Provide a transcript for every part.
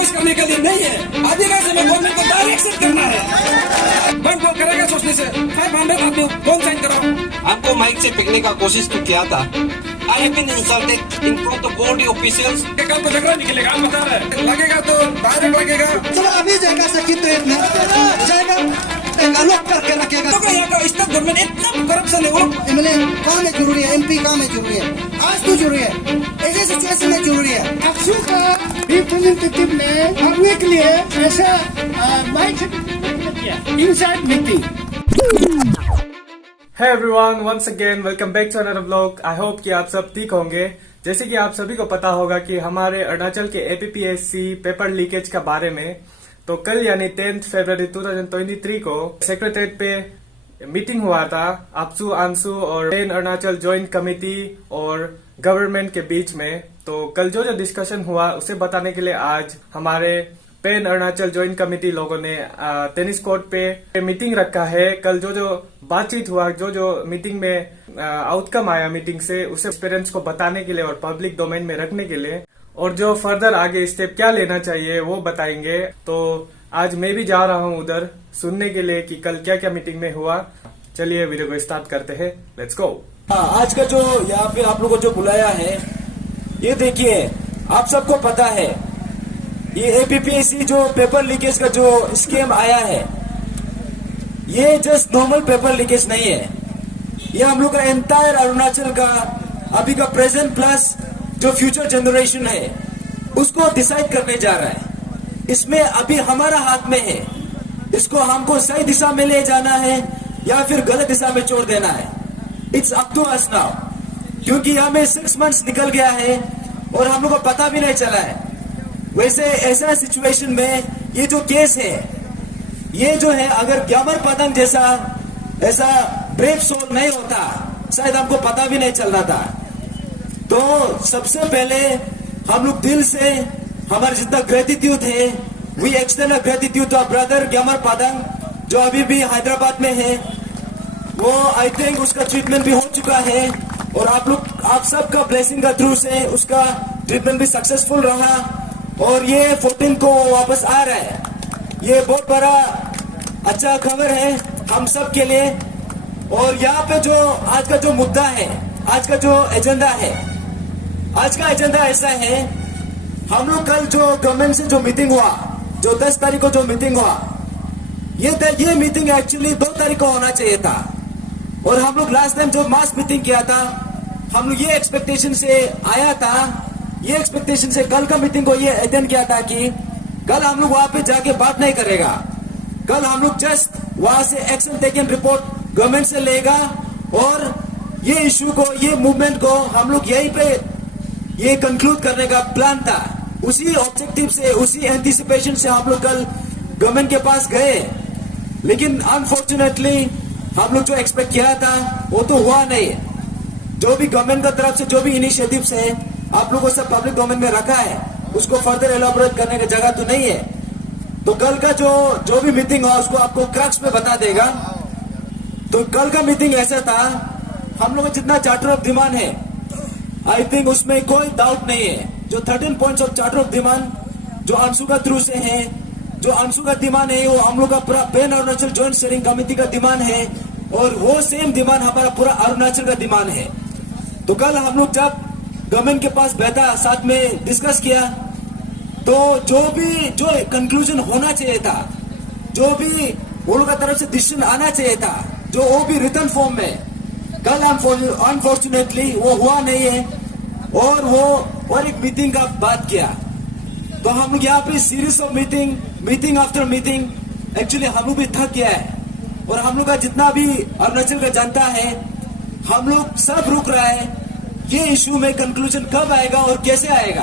Request करने के लिए नहीं है, आदिवासी में गवर्नमेंट को डायरेक्शन करना है। बैंक वो करेगा सोचने से 500 आदमी कौन साइन कराओ। हमको माइक से फेंकने का कोशिश तो किया था। I have been insulted in front of board officials. कल तो झगड़ा निकलेगा, आप बता रहे लगेगा तो डायरेक्ट लगेगा। चलो अभी जाएगा सेक्रेटरीट में जाएगा, एक अलग करके रखेगा। तो यहाँ का स्टेट गवर्नमेंट इतना करप्शन है, वो एमएलए कहाँ में जरूरी है, एमपी कहाँ में जरूरी है, आज तो जरूरी है, ऐसे सिचुएशन में जरूरी है। अक्सू का रिप्रेजेंटेटिव ने करने के लिए ऐसा माइक किया inside meeting. Hey everyone, once again welcome back to another vlog. I hope कि आप सब ठीक होंगे। जैसे कि आप सभी को पता होगा कि हमारे अरुणाचल के APPSC पेपर लीकेज का बारे में तो कल यानी 10 फरवरी 2023 को सेक्रेटरीट पे मीटिंग हुआ था अपसू आंसू और पेन अरुणाचल जॉइंट कमेटी और गवर्नमेंट के बीच में। तो कल जो डिस्कशन हुआ उसे बताने के लिए आज हमारे पेन अरुणाचल जॉइंट कमेटी लोगों ने टेनिस कोर्ट पे मीटिंग रखा है। कल जो बातचीत हुआ, जो मीटिंग में आउटकम आया मीटिंग से, उसे पेरेंट्स को बताने के लिए और पब्लिक डोमेन में रखने के लिए, और जो फर्दर आगे स्टेप क्या लेना चाहिए वो बताएंगे। तो आज मैं भी जा रहा हूँ उधर सुनने के लिए कि कल क्या क्या मीटिंग में हुआ। चलिए वीडियो को स्टार्ट करते हैं, लेट्स गो। आज का जो यहाँ पे आप लोगों को जो बुलाया है, ये देखिए आप सबको पता है ये APPSC जो पेपर लीकेज का जो स्कीम आया है, ये जस्ट नॉर्मल पेपर लीकेज नहीं है। ये हम लोग का एंटायर अरुणाचल का अभी का प्रेजेंट प्लस जो फ्यूचर जनरेशन है उसको डिसाइड करने जा रहा है। इसमें अभी हमारा हाथ में है, इसको हमको सही दिशा में ले जाना है या फिर गलत दिशा में छोड़ देना है। It's up to us now, क्योंकि हमें 6 मंथ्स निकल गया है और हम लोग को पता भी नहीं चला है। वैसे ऐसा सिचुएशन में ये जो केस है, ये जो है अगर ग्यामर पतंग जैसा ऐसा ब्रेव सोल नहीं होता शायद हमको पता भी नहीं चल रहा था। तो सबसे पहले हम लोग दिल से हमारा जितना ग्रेटिट्यूड है, we extend gratitude to our brother Gyamar Patang जो अभी भी हैदराबाद में है। वो आई थिंक उसका ट्रीटमेंट भी हो चुका है और आप सबका ब्लेसिंग का थ्रू से उसका ट्रीटमेंट भी सक्सेसफुल रहा और ये 14 को वापस आ रहा है। ये बहुत बड़ा अच्छा खबर है हम सब के लिए। और यहाँ पे जो आज का जो मुद्दा है, आज का जो एजेंडा है, आज का एजेंडा ऐसा है, हम लोग कल जो गवर्नमेंट से जो मीटिंग हुआ, जो 10 तारीख को जो मीटिंग हुआ, ये मीटिंग एक्चुअली 2 तारीख को होना चाहिए था। और हम लोग लास्ट टाइम जो मास मीटिंग किया था, हम लोग ये एक्सपेक्टेशन से आया था, ये एक्सपेक्टेशन से कल का मीटिंग को ये अटेंड किया था कि कल हम लोग वहां पे जाके बात नहीं करेगा, कल हम लोग जस्ट वहां से एक्शन टेकन रिपोर्ट गवर्नमेंट से लेगा और ये इशू को, ये मूवमेंट को हम लोग यहीं पे ये कंक्लूड करने का प्लान था। उसी ऑब्जेक्टिव से, उसी एंटिसिपेशन से हम लोग कल गवर्नमेंट के पास गए, लेकिन अनफॉर्चुनेटली हम लोग जो एक्सपेक्ट किया था वो तो हुआ नहीं। जो भी गवर्नमेंट का तरफ से जो भी इनिशिएटिव्स है आप लोगों से पब्लिक डोमेन में रखा है, उसको फर्दर एलाबोरेट करने की जगह तो नहीं है। तो कल का जो भी मीटिंग हुआ उसको आपको क्रक्स में बता देगा। तो कल का मीटिंग ऐसा था, हम लोग जितना चार्टर ऑफ डिमांड है आई थिंक उसमें कोई डाउट नहीं है। जो 13 points of charter of demand जो अंशु का थ्रू से है, जो अंशु का डिमांड है वो हम लोग का पूरा pan Arunachal joint steering committee का डिमांड है और वो सेम डिमांड हमारा पूरा अरुणाचल का डिमांड है। तो कल हम लोग जब गवर्नमेंट के पास बैठा, साथ में डिस्कस किया, तो जो कंक्लूजन होना चाहिए था, जो भी वो लोग का तरफ से डिसीजन आना चाहिए था, जो वो भी रिटर्न फॉर्म में, कल अनफॉर्चुनेटली वो हुआ नहीं है। और एक मीटिंग का बात किया, तो हम लोग यहाँ पे series of meeting after meeting actually हम लोग भी थक गया है और हम लोग का जितना भी अरुणाचल का जनता है, हम लोग सब रुक रहा है ये इशू में कंक्लूजन कब आएगा और कैसे आएगा।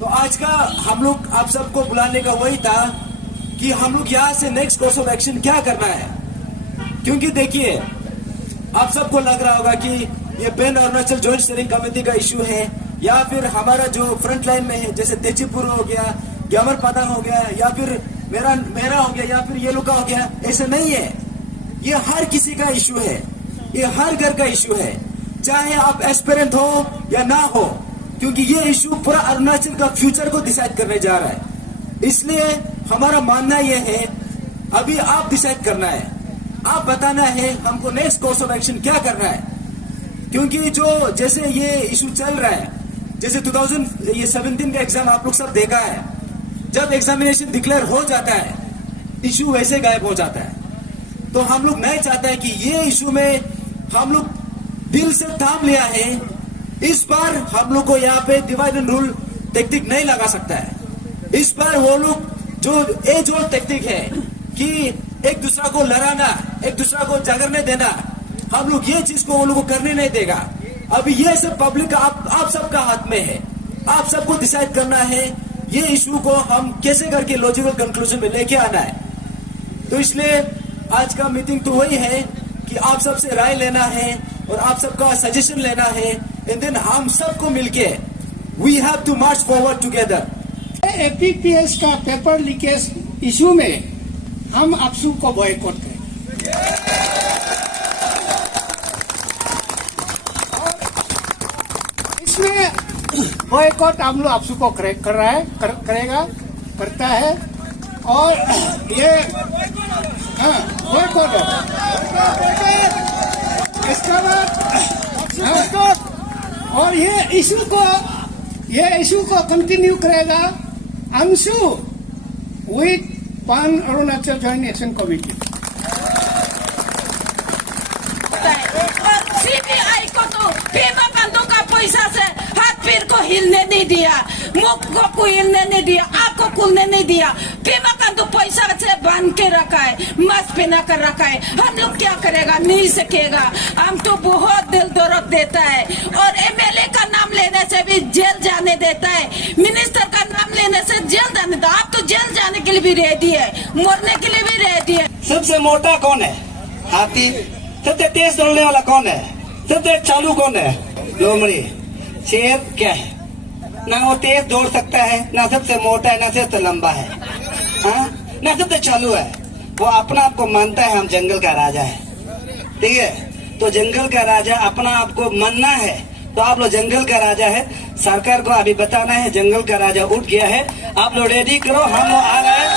तो आज का हम लोग आप सबको बुलाने का वही था कि हम लोग यहाँ से नेक्स्ट कोर्स ऑफ एक्शन क्या करना है। क्योंकि देखिए आप सबको लग रहा होगा कि ये pan Arunachal joint steering committee का इशू है या फिर हमारा जो फ्रंट लाइन में है, जैसे तेजीपुर हो गया, ग्यामर पतंग हो गया, या फिर मेरा हो गया, या फिर ये लोग का हो गया। ऐसा नहीं है, ये हर किसी का इशू है, ये हर घर का इशू है, चाहे आप एस्पिरेंट हो या ना हो, क्योंकि ये इशू पूरा अरुणाचल का फ्यूचर को डिसाइड करने जा रहा है। इसलिए हमारा मानना ये है, अभी आप डिसाइड करना है, आप बताना है हमको नेक्स्ट कोर्स ऑफ एक्शन क्या करना है। क्योंकि जो जैसे ये इशू चल रहा है, जैसे 2017 का एग्जाम आप लोग सब देखा है, जब एग्जामिनेशन डिक्लेयर हो जाता है इशू वैसे गायब हो जाता है। तो हम लोग नहीं चाहते हैं कि ये इशू में हम लोग दिल से थाम लिया है, इस बार हम लोग को यहाँ पे डिवाइड एंड रूल टेक्निक नहीं लगा सकता है। इस बार वो लोग जो एज ओल्ड टेक्निक है कि एक दूसरा को लड़ाना, एक दूसरा को जागरने देना, हम लोग ये चीज को वो लोग को करने नहीं देगा। अभी ये सब पब्लिक आप सबका हाथ में है, आप सबको डिसाइड करना है ये इशू को हम कैसे करके लॉजिकल कंक्लूजन में लेके आना है। तो इसलिए आज का मीटिंग तो वही है कि आप सबसे राय लेना है और आप सबका सजेशन लेना है, एंड देन हम सबको मिलके we have to march forward together. APPS का पेपर लीकेज इशू में हम आपसू को बॉयकॉट करें। इसमें बॉयकॉट हम लोग आपसू को करता है और ये बॉयकॉट है। इसका बाद और ये इशू को कंटिन्यू करेगा अंशु विथ पान अरुणाचल जॉइंट एक्शन कमेटी। और सीबीआई को तो पेमा बंधु का पैसा से हाथ पैर को हिलने नहीं दिया, मुख को हिलने नहीं दिया, आँख को खुलने नहीं दिया। पेमा बंधु पैसा से बांध के रखा है, मास्क पहना कर रखा है। हम लोग क्या करेगा, नहीं सकेगा। हम तो बहुत दिल दर्द देता है और एमएलए का नाम लेने से भी जेल जाने देता है, मिनिस्टर का नाम लेने से जेल जाने देता। आप तो जेल जाने के लिए भी रेडी है, मरने के लिए भी रेडी है। सबसे मोटा कौन है? हाथी। सबसे तेज दौड़ने वाला कौन है? सबसे चालू कौन है? लोमड़ी। शेर क्या है? ना वो तेज दौड़ सकता है, ना सबसे मोटा है, ना सबसे लंबा है, हाँ? ना सबसे चालू है। वो अपना आप को मानता है हम जंगल का राजा है, ठीक है? तो जंगल का राजा अपना आप को मानना है, तो आप लोग जंगल का राजा है। सरकार को अभी बताना है जंगल का राजा उठ गया है, आप लोग रेडी करो, हम लोग आ रहे हैं।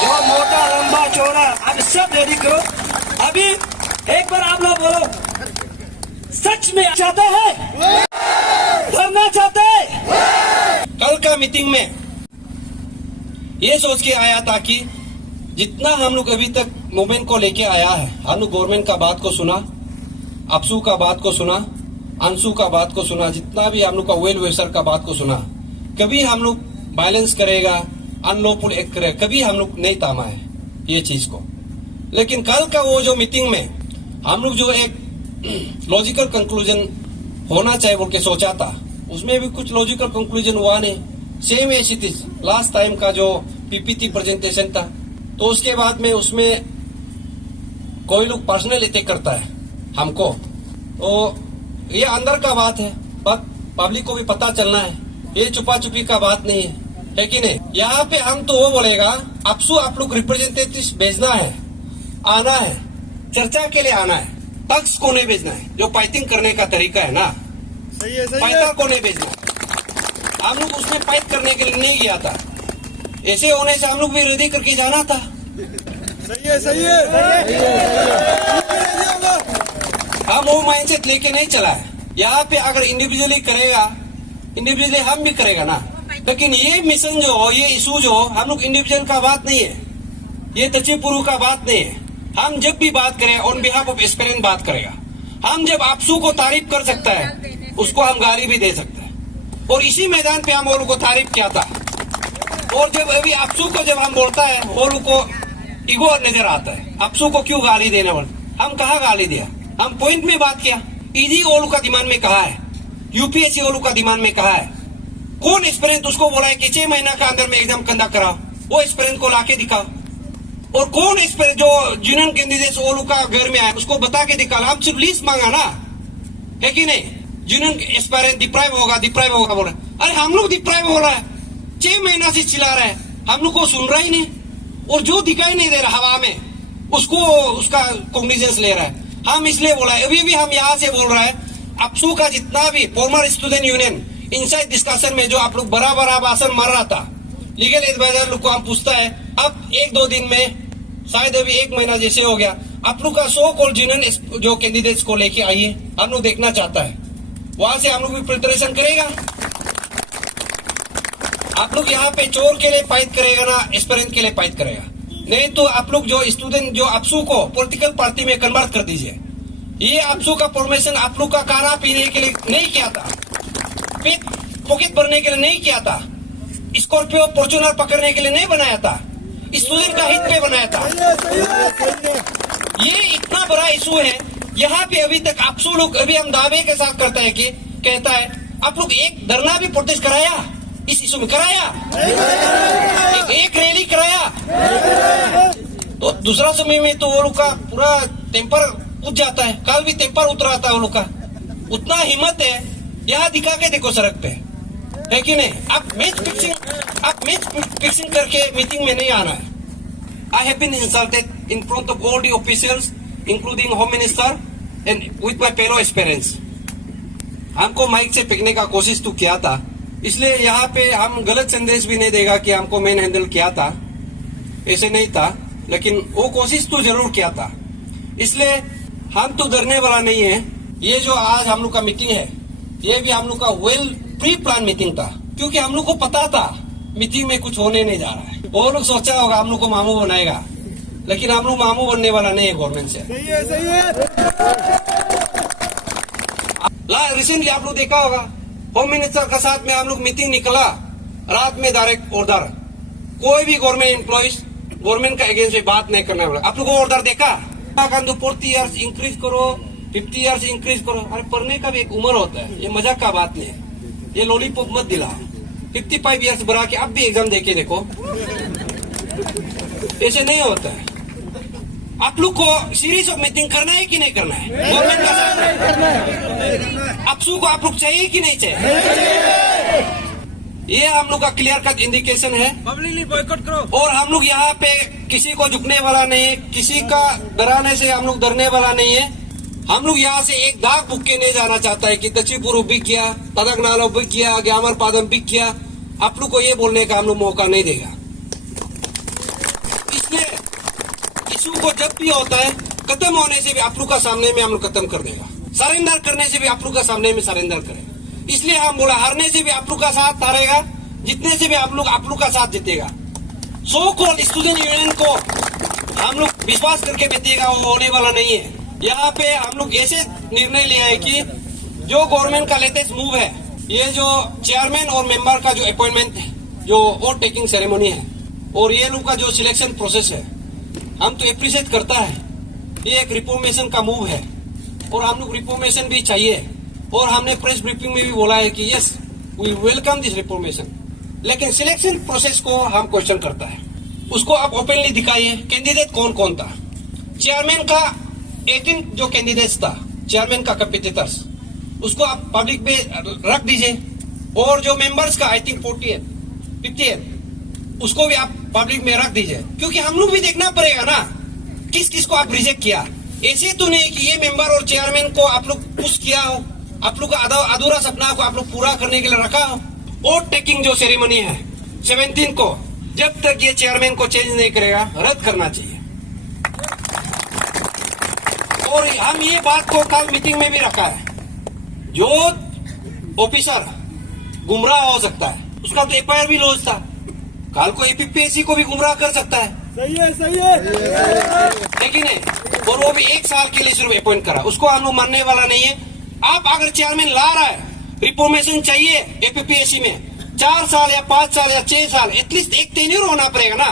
जो मोटा लंबा चौड़ा अब सब रेडी करो। अभी एक बार आप लोग बोलो, सच में चाहते हैं, करना चाहते हैं? कल का मीटिंग में ये सोच के आया था कि जितना हम लोग अभी तक मूवमेंट को लेके आया है, हम लोग गवर्नमेंट का बात को सुना, अपसू का बात को सुना, अंशु का बात को सुना, जितना भी हम लोग का वेल वेसर का बात को सुना, कभी हम लोग वायलेंस करेगा, अनलॉफुल एक्ट करेगा, कभी हम लोग नहीं थामा है ये चीज को। लेकिन कल का वो जो मीटिंग में हम लोग जो एक लॉजिकल कंक्लूजन होना चाहिए बोल के सोचा था, उसमें भी कुछ लॉजिकल कंक्लूजन हुआ नहीं। Same as it is last time का जो पीपीटी प्रेजेंटेशन था, तो उसके बाद में उसमें कोई लोग पर्सनल अटैक करता है हमको, तो ये अंदर का बात है, पब्लिक को भी पता चलना है, ये छुपा छुपी का बात नहीं है कि नहीं? यहाँ पे हम तो वो बोलेगा, अपसू आप लोग रिप्रेजेंटेटिव भेजना है, आना है, चर्चा के लिए आना है, तख्त को नहीं भेजना है। जो फाइटिंग करने का तरीका है ना, फाइटर को नहीं भेजना। हम लोग उसमें फाइट करने के लिए नहीं गया था, ऐसे होने से हम लोग भी रेडी करके जाना था। सही है। हम वो माइंडसेट लेके नहीं चला है। यहाँ पे अगर इंडिविजुअली करेगा, इंडिविजुअली हम भी करेगा ना, लेकिन ये मिशन जो, ये इशू जो, हम लोग इंडिविजुअल का बात नहीं है, ये तचिपुरु का बात नहीं है। हम जब भी बात करें ऑन बिहाफ ऑफ एस्पिरेंट बात करेगा। हम जब आपसू को तारीफ कर सकता है, उसको हम गाली भी दे सकते हैं। और इसी मैदान पे हम और को तारीफ किया था, और जब अभी आपसू को जब हम बोलता है, और को ईगो नजर आता है, आपसू को क्यों गाली देने वाले? हम कहा गाली दिया? हम पॉइंट में बात किया। ईडी ओलू का दिमाग में कहा है, यूपीएससी ओलू का दिमाग में कहा है, कौन एस्पिरेंट उसको बोला है कि 6 महीना का अंदर में एग्जाम कंडक्ट कराओ, वो एस्पिरेंट को लाके दिखाओ। और कौन एस्पिरेंट जो यूनियन कैंडिडेट ओलू का घर में आया, उसको बता के दिखा। हम सिर्फ लिस्ट मांगा ना, है कि नहीं? यूनियन एस्पिरेंट डिप्राइव होगा बोल रहा है। अरे हम लोग डिप्राइव हो रहा है, 6 महीना से चिल्ला रहा है, हम लोग को सुन रहा ही नहीं। और जो दिखाई नहीं दे रहा हवा में, उसको उसका कॉग्निजेंस ले रहा है। हम इसलिए बोला है, अभी भी हम यहाँ से बोल रहा है, अपसू का जितना भी farmer student union inside discussion में जो आप लोग बराबर भाषण मार रहा था, लीगल एडवाइजर लोग को हम पूछता है, अब 1-2 दिन में, शायद अभी 1 महीना जैसे हो गया, आप लोग का 100 कॉल यूनियन जो कैंडिडेट्स को लेके आइए, हम लोग देखना चाहता है। वहां से हम लोग भी प्रिपरेशन करेगा। आप लोग यहाँ पे चोर के लिए फाइट करेगा ना एस्पिरेंट के लिए फाइट करेगा? नहीं तो आप लोग जो स्टूडेंट जो अपसू को पॉलिटिकल पार्टी में कन्वर्ट कर दीजिए। ये अपसू का फॉर्मेशन आप लोग का खाना पीने के लिए नहीं किया था, पेट पॉकेट भरने के लिए नहीं किया था, स्कॉर्पियो फॉर्च्यूनर पकड़ने के लिए नहीं बनाया था, स्टूडेंट का हित पे बनाया था। ये इतना बड़ा इशू है, यहाँ पे अभी तक अपसू लोग अभी हम दावे के साथ करता है कि कहता है आप लोग एक धरना भी प्रोटेस्ट कराया, इस इशू में कराया, एक रैली कराया, तो दूसरा समय में तो वो लोग का पूरा टेम्पर उठ जाता है। कल भी टेम्पर उतरा था वो लोग का। उतना हिम्मत है, यहाँ दिखा के देखो सड़क पे, है कि नहीं? आप मैच फिक्सिंग करके मीटिंग में नहीं आना है। I have been insulted in front of all the officials, including Home Minister and with my fellow aspirants. हमको माइक से फेंकने का कोशिश तो किया था, इसलिए यहाँ पे हम गलत संदेश भी नहीं देगा कि हमको मैन हैंडल किया था, ऐसे नहीं था, लेकिन वो कोशिश तो जरूर किया था। इसलिए हम तो डरने वाला नहीं है। ये जो आज हम लोग का मीटिंग है, ये भी हम लोग का वेल प्री प्लान मीटिंग था, क्योंकि हम लोग को पता था मीटिंग में कुछ होने नहीं जा रहा है। वो लोग सोचा होगा हम लोग को मामू बनाएगा, लेकिन हम लोग मामू बनने वाला नहीं है गवर्नमेंट से। रिसेंटली आप लोग देखा होगा, होम मिनिस्टर के साथ में हम लोग मीटिंग निकला, रात में डायरेक्ट ऑर्डर, कोई भी गवर्नमेंट एम्प्लॉइज गवर्नमेंट का अगेंस्ट में बात नहीं करना वाला। आप लोग ऑर्डर देखा, 40 ईयर्स इंक्रीज करो, 50 ईयर्स इंक्रीज करो। अरे पढ़ने का भी एक उम्र होता है, ये मजाक का बात नहीं है, ये लॉलीपॉप मत दिला। 55 ईयर्स बढ़ा के अब भी एग्जाम देके देखो, ऐसे नहीं होता है। आप लोग को सीरीज ऑफ मीटिंग करना है कि नहीं करना है? गवर्नमेंट का साथ अपसू को आप लोग चाहिए कि नहीं चाहिए? ये हम लोग का क्लियर कट इंडिकेशन है। पब्लिकली बॉयकॉट करो। और हम लोग यहाँ पे किसी को झुकने वाला नहीं है, किसी का डराने से हम लोग डरने वाला नहीं है। हम लोग यहाँ से एक दाग बुक के नहीं जाना चाहता है कि तचीपुर बिक गया, तदकनालो बिक गया, ग्यामर पादम बिक गया। आप लोग को ये बोलने का हम लोग मौका नहीं देगा। इसलिए इशू को जब भी होता है, खत्म होने से भी आप लोग का सामने में हम लोग खत्म कर देगा, सरेंडर करने से भी आप लोग का सामने में सरेंडर करेगा। इसलिए हम बोला, हारने से भी आप लोग का साथ हारेगा, जीतने से भी आप लोग का साथ जीतेगा। सो कॉल्ड स्टूडेंट यूनियन को हम लोग विश्वास करके बैठेगा, वो होने वाला नहीं है। यहाँ पे हम लोग ऐसे निर्णय लिया है कि जो गवर्नमेंट का लेटेस्ट मूव है, ये जो चेयरमैन और मेंबर का जो अपॉइंटमेंट है, जो वोट टेकिंग सेरेमनी है, और ये लोग का जो सिलेक्शन प्रोसेस है, हम तो अप्रिशिएट करता है। ये एक रिफॉर्मेशन का मूव है और हम लोग रिफॉर्मेशन भी चाहिए। और हमने प्रेस ब्रीफिंग में भी बोला है कि yes we welcome this reformation, लेकिन सिलेक्शन प्रोसेस को हम क्वेश्चन करता है। उसको आप ओपनली दिखाइए, कैंडिडेट कौन कौन था। चेयरमैन का 18 जो कैंडिडेट्स था, चेयरमैन का कंपिटिटर्स, उसको आप पब्लिक में रख दीजिए। और जो मेंबर्स का आई थिंक 58 उसको भी आप पब्लिक में रख दीजिए, क्योंकि हम लोग भी देखना पड़ेगा ना किस किस को आप रिजेक्ट किया। ऐसे तो नहीं कि ये मेंबर और चेयरमैन को आप लोग पुश किया हो, आप लोग का अधूरा सपना को आप लोग पूरा करने के लिए रखा हो। वोट टेकिंग जो सेरेमनी है 17 को, जब तक ये चेयरमैन को चेंज नहीं करेगा, रद्द करना चाहिए। और हम ये बात को कल मीटिंग में भी रखा है, जो ऑफिसर गुमराह हो सकता है, उसका तो एफआईआर भी लॉन्च था, कल को एपीपीएससी को भी गुमराह कर सकता है। सही है लेकिन नहीं। और वो भी 1 साल के लिए सिर्फ अपॉइंट करा, उसको हम लोग मानने वाला नहीं है। आप अगर चेयरमैन ला रहा है, रिफॉर्मेशन चाहिए एपीपीएससी में, 4 साल या 5 साल या 6 साल, एटलीस्ट एक टेन्योर होना पड़ेगा ना।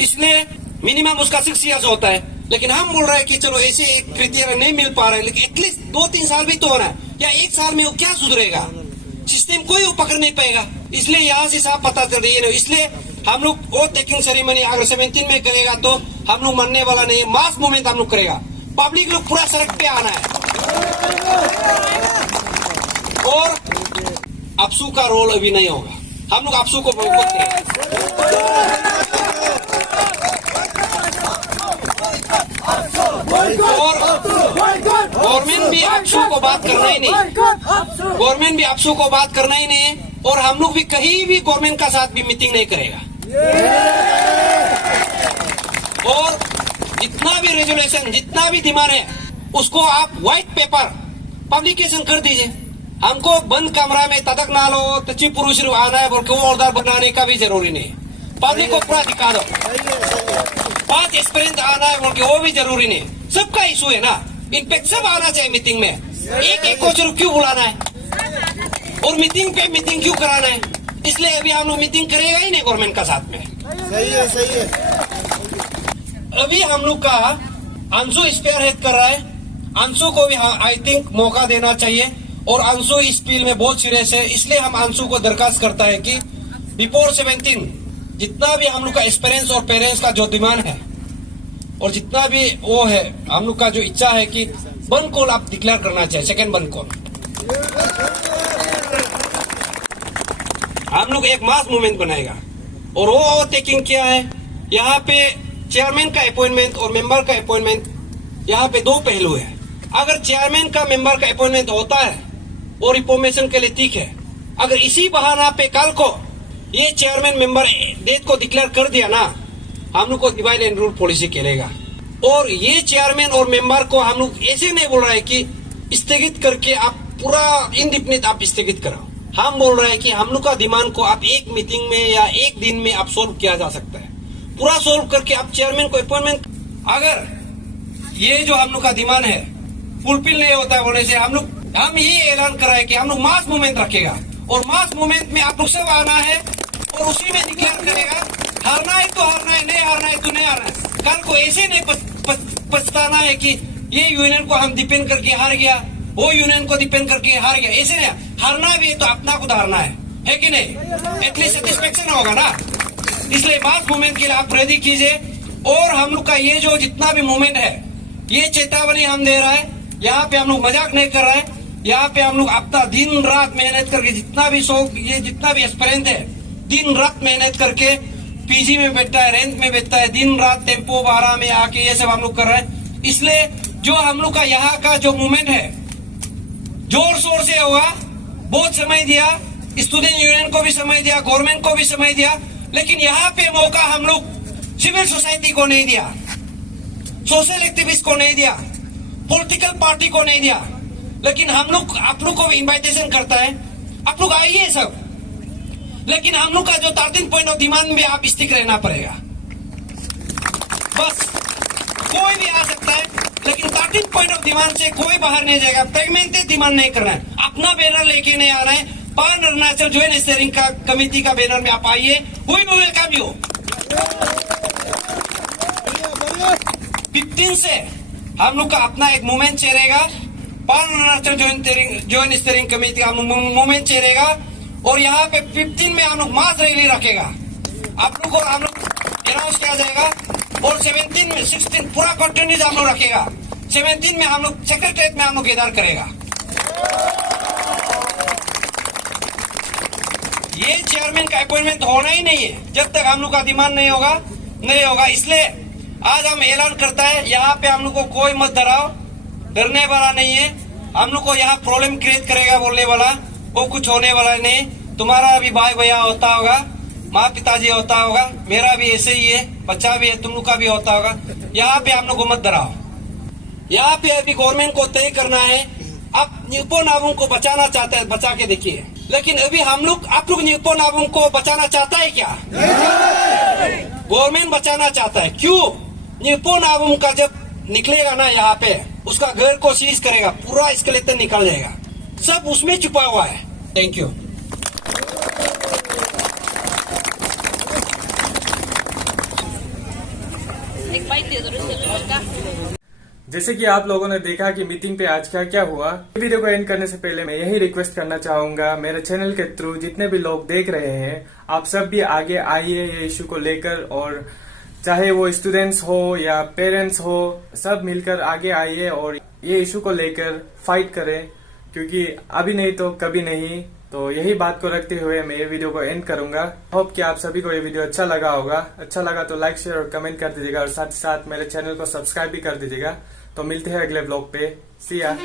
इसलिए मिनिमम उसका 6 ईयर्स होता है। लेकिन हम बोल रहे हैं कि चलो ऐसे एक क्राइटेरिया नहीं मिल पा रहा है, लेकिन एटलीस्ट 2-3 साल भी तो होना है, या 1 साल में वो क्या सुधरेगा, सिस्टम कोई वो पकड़ नहीं पाएगा। इसलिए यहाँ से साफ पता चल रही है। इसलिए हम लोग वोट टेकिंग सेरेमनी अगर 17 में करेगा तो हम लोग मानने वाला नहीं है। मास मूवमेंट हम लोग करेगा, पब्लिक लोग पूरा सड़क पे आना है। और अपसू का रोल अभी नहीं होगा, हम लोग अपसू को बॉयकॉट करेंगे। गवर्नमेंट भी आपसू को बात करना ही नहीं, गवर्नमेंट भी आपसू को बात करना ही नहीं, और हम लोग भी कहीं भी गवर्नमेंट का साथ भी मीटिंग नहीं करेगा। और जितना भी रेजोल्यूशन, जितना भी डिमांड है, उसको आप व्हाइट पेपर पब्लिकेशन कर दीजिए। हमको बंद कमरा में तदक ना लो तची पुरुष आना है बोल के वो ऑर्डर बनाने का भी जरूरी नहीं, पब्लिक को पूरा दिखा दो। 5 एक्सपीरियंस आना है बोल के वो भी जरूरी नहीं, सबका इशू है ना। इनफेक्ट सब आना चाहिए मीटिंग में, एक को सिर्फ क्यों बुलाना है और मीटिंग पे मीटिंग क्यों कराना है? इसलिए अभी हम लोग मीटिंग करेगा ही नहीं गवर्नमेंट का साथ में। सही है। अभी हम लोग का अंशु स्पेयर हेड कर रहा है, अंशु को भी आई थिंक मौका देना चाहिए, और अंशु इस फील्ड में बहुत सीरियस है। इसलिए हम अंशु को दरखास्त करता है कि बिफोर 17 जितना भी हम लोग का एक्सपीरियंस और पेरेंट्स का जो डिमांड है और जितना भी वो है हम लोग का जो इच्छा है कि बंद कॉल आप डिक्लेयर करना चाहिए, सेकेंड बंद कॉल। हम लोग एक मास मूवमेंट बनाएगा, और वो ओवरटेकिंग क्या है, यहाँ पे चेयरमैन का अपॉइंटमेंट और मेंबर का अपॉइंटमेंट, यहाँ पे 2 पहलू है। अगर चेयरमैन का मेंबर का अपॉइंटमेंट होता है और रिफॉर्मेशन के लिए ठीक है, अगर इसी बहाना पे कल को ये चेयरमैन मेंबर डेट को डिक्लेयर कर दिया ना, हम लोग को डिवाइड एंड रूल पॉलिसी खेलेगा। और ये चेयरमैन और मेंबर को हम लोग ऐसे नहीं बोल रहे कि स्थगित करके आप पूरा इंडिपेंडेंट आप स्थगित कराओ, हम बोल रहे हैं कि हम लोग का डिमांड को आप एक मीटिंग में या एक दिन में आप सोल्व किया जा सकता है, पूरा सोल्व करके आप चेयरमैन को अपॉइंटमेंट। अगर ये जो हम लोग का डिमांड है फुलफिल नहीं होता है बोलने से हम ये ऐलान कर रहे हैं कि हम लोग मास मूवमेंट रखेगा, और मास मूवमेंट में आप लोग सब आना है और उसी में डिक्लेयर करेगा। हारना है तो हारना है, नहीं हारना है तो नहीं हारना है। कल को ऐसे नहीं पछताना है कि ये यूनियन को हम डिपेंड करके हार गया, वो यूनियन को डिपेंड करके हार गया, ऐसे नहीं। हारना भी है तो अपना खुद हारना है कि नहीं? एटलीस्ट सेटिस्फेक्शन होगा ना। इसलिए मास मूवमेंट के लिए आप रेडी कीजिए। और हम लोग का ये जो जितना भी मूवमेंट है, ये चेतावनी हम दे रहा है, यहाँ पे हम लोग मजाक नहीं कर रहे हैं। यहाँ पे हम लोग अपना दिन रात मेहनत करके जितना भी ये जितना भी एक्सपीरियंस है, दिन रात मेहनत करके पीजी में बैठता है, रेंट में बैठता है, दिन रात टेम्पो 12 में आके ये सब हम लोग कर रहे हैं। इसलिए जो हम लोग का यहाँ का जो मूवमेंट है जोर शोर से होगा, बहुत समय दिया, स्टूडेंट यूनियन को भी समय दिया, गवर्नमेंट को भी समय दिया, लेकिन यहाँ पे मौका हम लोग सिविल सोसाइटी को नहीं दिया, सोशल एक्टिविस्ट को नहीं दिया, पॉलिटिकल पार्टी को नहीं दिया। लेकिन हम लोग आप लोग को इनवाइटेशन करता है, आप लोग आइए सब, लेकिन हम लोग का जो 13 पॉइंट ऑफ डिमांड में आप स्टिक रहना पड़ेगा। बस कोई भी आ सकता है, लेकिन 13 पॉइंट ऑफ डिमांड से कोई बाहर नहीं जाएगा। फ्रेगमेंटेड डिमांड नहीं करना है, अपना बैनर लेके नहीं आना है। पान अरुणाचल ज्वाइंट स्टीयरिंग का कमेटी का बैनर में आप आइए, कोई भी वेलकम यू। 15 से हम लोग का अपना एक मूवमेंट चलेगा, पान अरुणाचल ज्वाइंट स्टीयरिंग कमेटी का मूवमेंट चलेगा, और यहाँ पे 15 में हम लोग मास रैली रखेगा, आप लोग को हम लोग अनाउंस किया जाएगा। और 17 में 16 पूरा कंटिन्यूज हम लोग रखेगा। 17 में हम लोग सेक्रेटरीट में हम लोग गेदर करेगा। ये चेयरमैन का अपॉइंटमेंट होना ही नहीं है जब तक हम लोग का डिमांड नहीं होगा। इसलिए आज हम ऐलान करता है, यहाँ पे हम लोग को कोई मत डराओ, डरने वाला नहीं है। हम लोग को यहाँ प्रॉब्लम क्रिएट करेगा बोलने वाला वो कुछ होने वाला नहीं। तुम्हारा भी भाई भैया होता होगा, माँ पिताजी होता होगा, मेरा भी ऐसे ही है, बच्चा भी है, तुम लोग का भी होता होगा। यहाँ पे हम लोग को मत डराओ। यहाँ पे अभी गवर्नमेंट को तय करना है, अब न्यूपो नाबुंग को बचाना चाहता है, बचा के देखिए। लेकिन अभी हम लोग आप लोग न्यूपो नाबुंग को बचाना चाहता है क्या? गवर्नमेंट बचाना चाहता है। क्यों? न्यूपो नाबुंग का जब निकलेगा ना यहाँ पे, उसका घर को सीज करेगा, पूरा स्केलेटन निकल जाएगा, सब उसमें छुपा हुआ है। Thank you. एक बाइक दे दो। जैसे कि आप लोगों ने देखा कि मीटिंग पे आज क्या हुआ। वीडियो को एंड करने से पहले मैं यही रिक्वेस्ट करना चाहूंगा, मेरे चैनल के थ्रू जितने भी लोग देख रहे हैं, आप सब भी आगे आइए ये इशू को लेकर, और चाहे वो स्टूडेंट्स हो या पेरेंट्स हो, सब मिलकर आगे आइए और ये इशू को लेकर फाइट करें, क्योंकि अभी नहीं तो कभी नहीं। तो यही बात को रखते हुए मैं ये वीडियो को एंड करूंगा। होप कि आप सभी को ये वीडियो अच्छा लगा होगा। अच्छा लगा तो लाइक शेयर और कमेंट कर दीजिएगा, और साथ ही साथ मेरे चैनल को सब्सक्राइब भी कर दीजिएगा। तो मिलते हैं अगले व्लॉग पे। सी या।